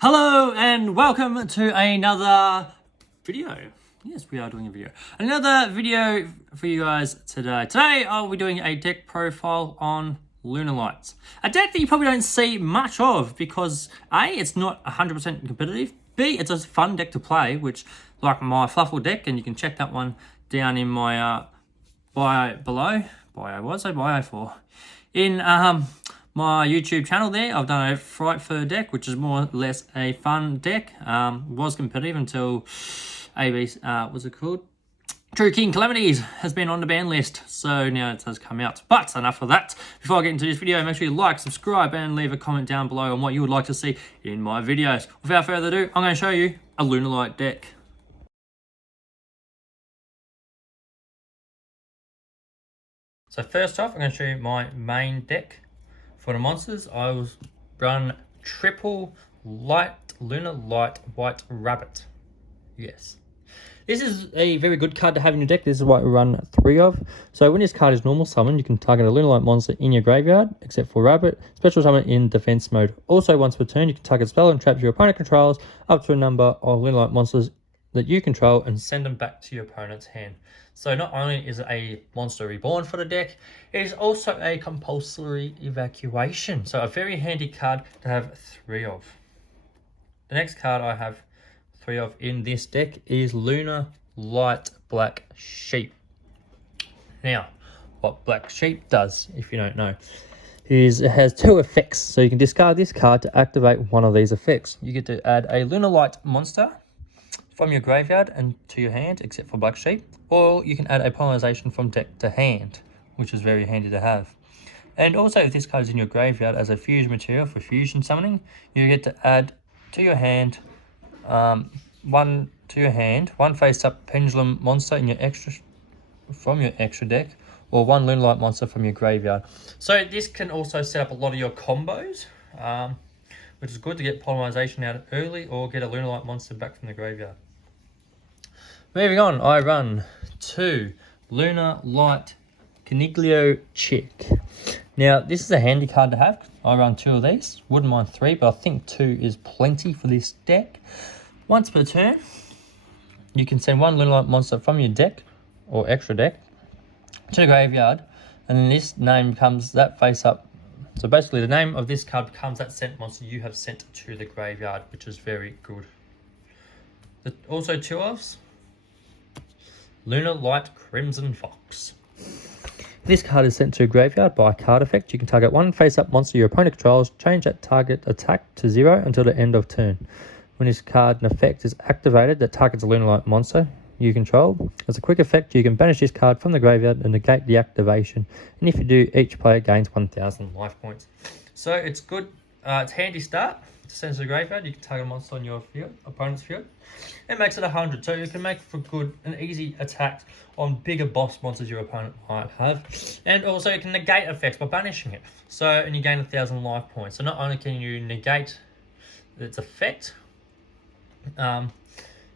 Hello and welcome to another video. Yes, we are doing a video. Another video for you guys today. Today I'll be doing a deck profile on Lunalight. A deck that you probably don't see much of because A, it's not 100% competitive. B, it's a fun deck to play, which like my Fluffle deck, and you can check that one down in my bio below. Bio, what's I bio for? In my YouTube channel there, I've done a Fright Fur deck, which is more or less a fun deck. Was competitive until what's it called? True King Calamities has been on the ban list, so now it has come out. But enough of that. Before I get into this video, make sure you like, subscribe, and leave a comment down below on what you would like to see in my videos. Without further ado, I'm going to show you a Lunalight deck. So first off, I'm going to show you my main deck. For the monsters, I will run triple Lunalight White Rabbit. Yes. This is a very good card to have in your deck. This is what we run 3 of. So when this card is normal summon, you can target a Lunalight monster in your graveyard, except for Rabbit. Special summon in defense mode. Also, once per turn, you can target spell and trap your opponent controls up to a number of Lunalight monsters that you control and send them back to your opponent's hand. So not only is it a monster reborn for the deck, it is also a compulsory evacuation. So a very handy card to have 3 of. The next card I have 3 of in this deck is Lunalight Black Sheep. Now, what Black Sheep does, if you don't know, is it has 2 effects. So you can discard this card to activate one of these effects. You get to add a Lunalight monster from your graveyard and to your hand, except for Black Sheep, or you can add a polymerization from deck to hand, which is very handy to have. And also, if this card is in your graveyard as a fusion material for fusion summoning, you get to add to your hand one face-up pendulum monster in your extra deck, or 1 Lunalight monster from your graveyard. So this can also set up a lot of your combos, which is good to get polymerization out early or get a Lunalight monster back from the graveyard. Moving on, I run 2 Lunalight Coniglio Chick. Now, this is a handy card to have. I run 2 of these. Wouldn't mind 3, but I think 2 is plenty for this deck. Once per turn, you can send 1 Lunalight monster from your deck or extra deck to the graveyard, and then this name becomes that face up. So basically, the name of this card becomes that sent monster you have sent to the graveyard, which is very good. Also 2 ofs. Lunalight Crimson Fox. If this card is sent to a graveyard by a card effect, you can target 1 face-up monster your opponent controls, change that target attack to 0 until the end of turn. When this card and effect is activated that targets a Lunalight monster you control, as a quick effect, you can banish this card from the graveyard and negate the activation. And if you do, each player gains 1,000 life points. So it's good. It's handy start to send to the graveyard. You can target a monster on your field, opponent's field. It makes it 100, so you can make for good and easy attacks on bigger boss monsters your opponent might have. And also you can negate effects by banishing it. So, and you gain 1,000 life points. So not only can you negate its effect,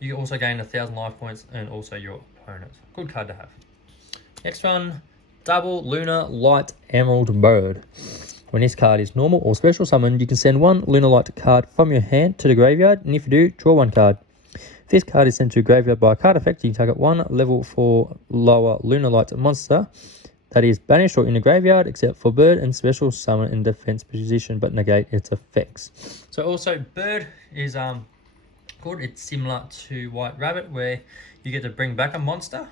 you also gain 1,000 life points and also your opponent. Good card to have. Next one, double Lunalight Emerald Bird. When this card is normal or special summoned, you can send 1 Lunalight card from your hand to the graveyard, and if you do, draw 1 card. If this card is sent to a graveyard by a card effect, you can target 1 level 4 lower Lunalight monster that is banished or in the graveyard, except for Bird, and special summon in defense position, but negate its effects. So also, Bird is good. It's similar to White Rabbit, where you get to bring back a monster,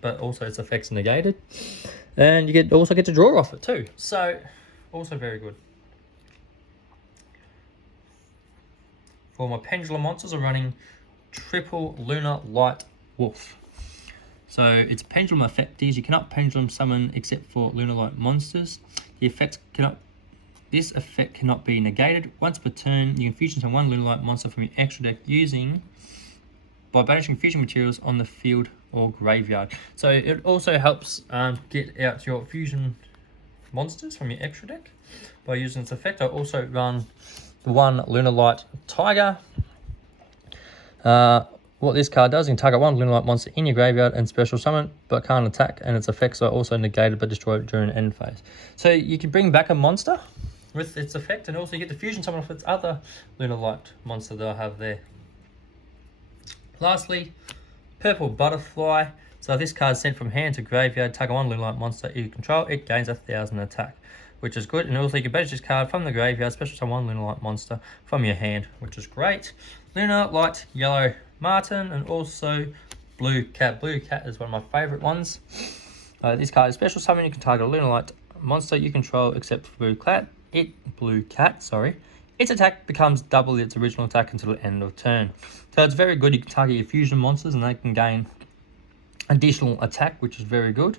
but also its effects are negated, and you also get to draw off it too. So also very good. For my pendulum monsters, I'm running triple Lunalight Wolf. So its pendulum effect is you cannot pendulum summon except for Lunalight monsters. This effect cannot be negated. Once per turn, you can fusion summon 1 Lunalight monster from your extra deck by banishing fusion materials on the field or graveyard. So it also helps get out your fusion monsters from your extra deck by using its effect. I also run the 1 Lunalight Tiger. What this card does, you can target 1 Lunalight monster in your graveyard and special summon, but can't attack, and its effects are also negated but destroyed during end phase. So you can bring back a monster with its effect, and also you get the fusion summon off its other Lunalight monster that I have there. Lastly, Purple Butterfly. So if this card is sent from hand to graveyard, target one Lunalight monster you control, it gains 1,000 attack, which is good. And also you can banish this card from the graveyard, special summon one Lunalight monster from your hand, which is great. Lunalight, Yellow Martin, and also Blue Cat. Blue Cat is one of my favourite ones. This card is special summon. You can target a Lunalight monster you control except for Blue Cat, sorry. Its attack becomes double its original attack until the end of turn. So it's very good. You can target your fusion monsters and they can gain additional attack, which is very good.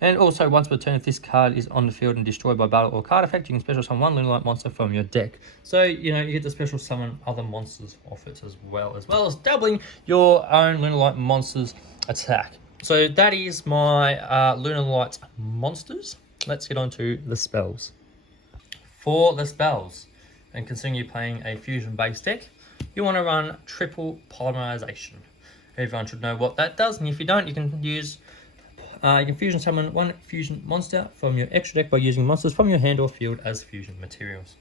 And also once per turn, if this card is on the field and destroyed by battle or card effect, you can special summon one Lunalight monster from your deck. So you get to special summon other monsters off it as well as doubling your own Lunalight monsters attack. So that is my Lunalight monsters. Let's get on to the spells. For the spells, and considering you're playing a fusion based deck, you want to run triple polymerization. Everyone should know what that does, and if you don't, you can use you can fusion summon one fusion monster from your extra deck by using monsters from your hand or field as fusion materials.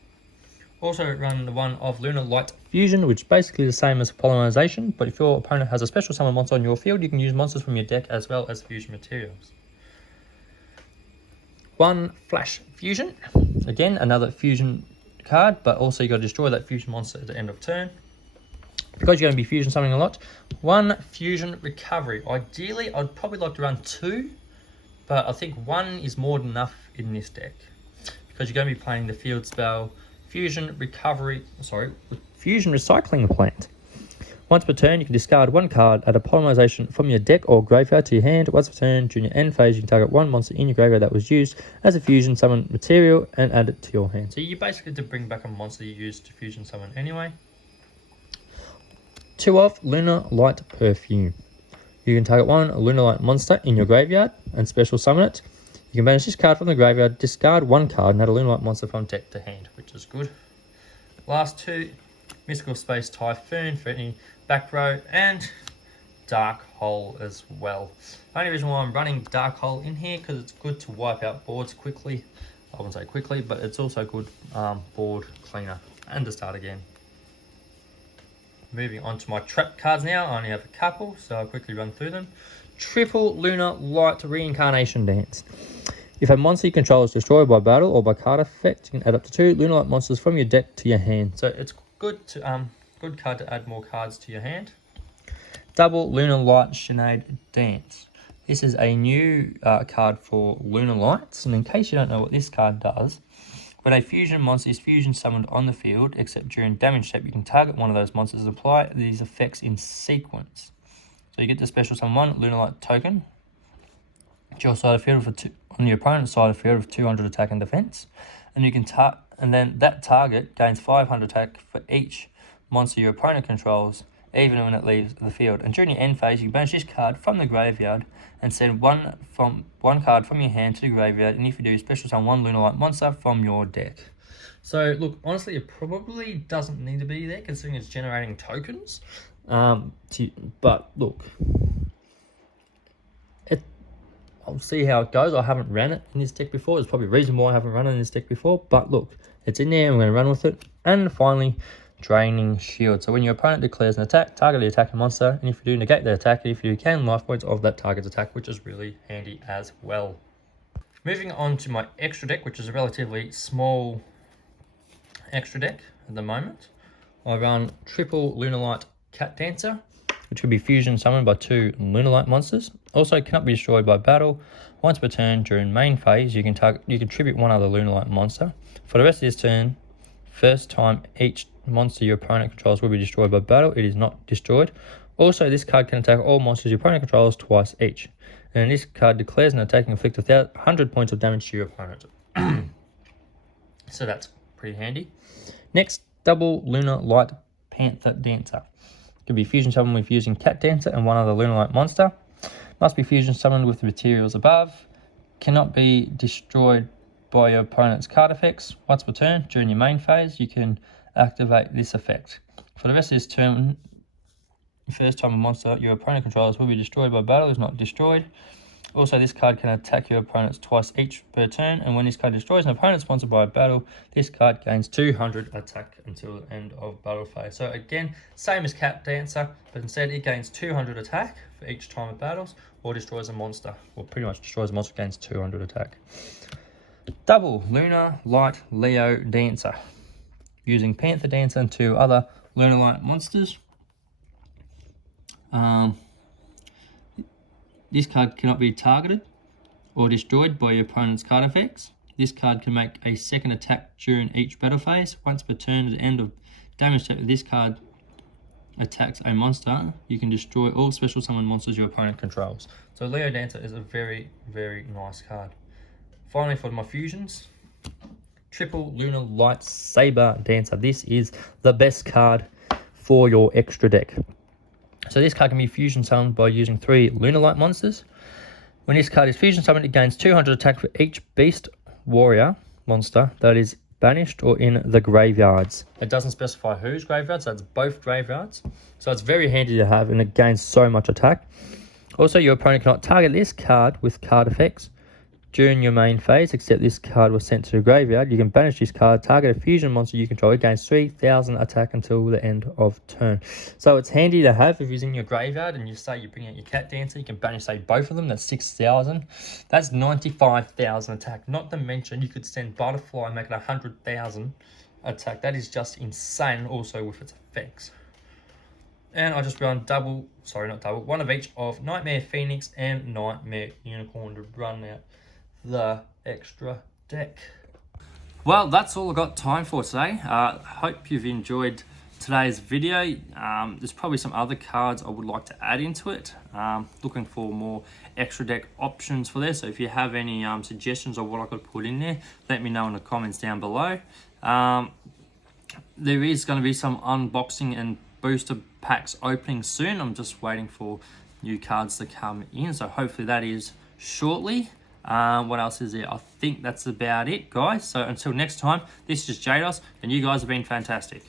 Also run the one of Lunalight Fusion, which is basically the same as polymerization, but if your opponent has a special summon monster on your field, you can use monsters from your deck as well as fusion materials. One Flash Fusion, again another fusion card, but also you got to destroy that fusion monster at the end of turn. Because you're going to be fusion summoning a lot, one Fusion Recovery. Ideally, I'd probably like to run two, but I think one is more than enough in this deck. Because you're going to be playing the field spell Fusion Recycling Plant. Once per turn, you can discard one card, add a polymerization from your deck or graveyard to your hand. Once per turn, during your end phase, you can target one monster in your graveyard that was used as a fusion summon material and add it to your hand. So you basically to bring back a monster you used to fusion summon anyway. 2 of Lunalight Perfume. You can target one Lunalight monster in your graveyard and special summon it. You can banish this card from the graveyard, discard one card, and add a Lunalight monster from deck to hand, which is good. Last two, Mystical Space Typhoon for any back row, and Dark Hole as well. The only reason why I'm running Dark Hole in here because it's good to wipe out boards quickly. I wouldn't say quickly, but it's also good board cleaner and to start again. Moving on to my trap cards now. I only have a couple, so I'll quickly run through them. Triple Lunalight Reincarnation Dance. If a monster you control is destroyed by battle or by card effect, you can add up to 2 Lunalight monsters from your deck to your hand. So it's good to good card to add more cards to your hand. Double Lunalight Sinead Dance. This is a new card for Lunalights, and in case you don't know what this card does, when a fusion monster is fusion summoned on the field, except during damage step, you can target one of those monsters and apply these effects in sequence. So you get the special summon one Lunalight token to your side of field on your opponent's side of field of 200 attack and defense, and you can and then that target gains 500 attack for each monster your opponent controls, even when it leaves the field. And during your end phase, you can banish this card from the graveyard and send one card from your hand to the graveyard, and if you do, special summon one Lunalight monster from your deck. So look, honestly, it probably doesn't need to be there considering it's generating tokens. But look, I'll see how it goes. I haven't ran it in this deck before. There's probably a reason why I haven't run it in this deck before. But look, it's in there. I'm going to run with it. And finally, Draining Shield. So when your opponent declares an attack, target the attacking monster, and if you do, negate the attack, if you can, life points of that target's attack, which is really handy as well. Moving on to my extra deck, which is a relatively small extra deck at the moment. I run triple Lunalight Cat Dancer, which could be fusion summoned by 2 Lunalight monsters. Also cannot be destroyed by battle. Once per turn during main phase, you can tribute one other Lunalight monster. For the rest of this turn, first time each monster your opponent controls will be destroyed by battle, it is not destroyed. Also, this card can attack all monsters your opponent controls twice each. And this card declares an attack and inflict 100 points of damage to your opponent. So that's pretty handy. Next, double Lunalight Panther Dancer. Can be fusion summoned with using Cat Dancer and one other Lunalight monster. Must be fusion summoned with the materials above. Cannot be destroyed by your opponent's card effects. Once per turn, during your main phase, you can activate this effect. For the rest of this turn, first time a monster your opponent controls will be destroyed by battle is not destroyed. Also, this card can attack your opponents twice each per turn, and when this card destroys an opponent sponsored by a battle, this card gains 200 attack until the end of battle phase. So again, same as Cat Dancer, but instead it gains 200 attack for each time it battles, or destroys a monster, or pretty much destroys a monster, gains 200 attack. Double Lunalight Leo Dancer. Using Panther Dancer and 2 other Lunalight monsters. This card cannot be targeted or destroyed by your opponent's card effects. This card can make a second attack during each battle phase. Once per turn, at the end of damage check, this card attacks a monster, you can destroy all special summon monsters your opponent controls. So Leo Dancer is a very, very nice card. Finally, for my fusions, triple Lunalight Saber Dancer. This is the best card for your extra deck. So this card can be fusion summoned by using 3 Lunalight monsters. When this card is fusion summoned, it gains 200 attack for each beast warrior monster that is banished or in the graveyards. It doesn't specify whose graveyards, so it's both graveyards. So it's very handy to have, and it gains so much attack. Also, your opponent cannot target this card with card effects during your main phase, except this card was sent to the graveyard. You can banish this card, target a fusion monster you control. It gains 3,000 attack until the end of turn. So it's handy to have if it's in your graveyard and you say you bring out your Cat Dancer, you can banish, say, both of them. That's 6,000. That's 95,000 attack. Not to mention, you could send Butterfly and make it 100,000 attack. That is just insane, also with its effects. And I just run one of each of Nightmare Phoenix and Nightmare Unicorn to run out the extra deck. Well, that's all I got time for today. Hope you've enjoyed today's video. There's probably some other cards I would like to add into it. Looking for more extra deck options for this. So if you have any suggestions of what I could put in there, let me know in the comments down below. There is going to be some unboxing and booster packs opening soon. I'm just waiting for new cards to come in, so hopefully that is shortly. What else is there? I think that's about it, guys. So until next time, this is Jados, and you guys have been fantastic.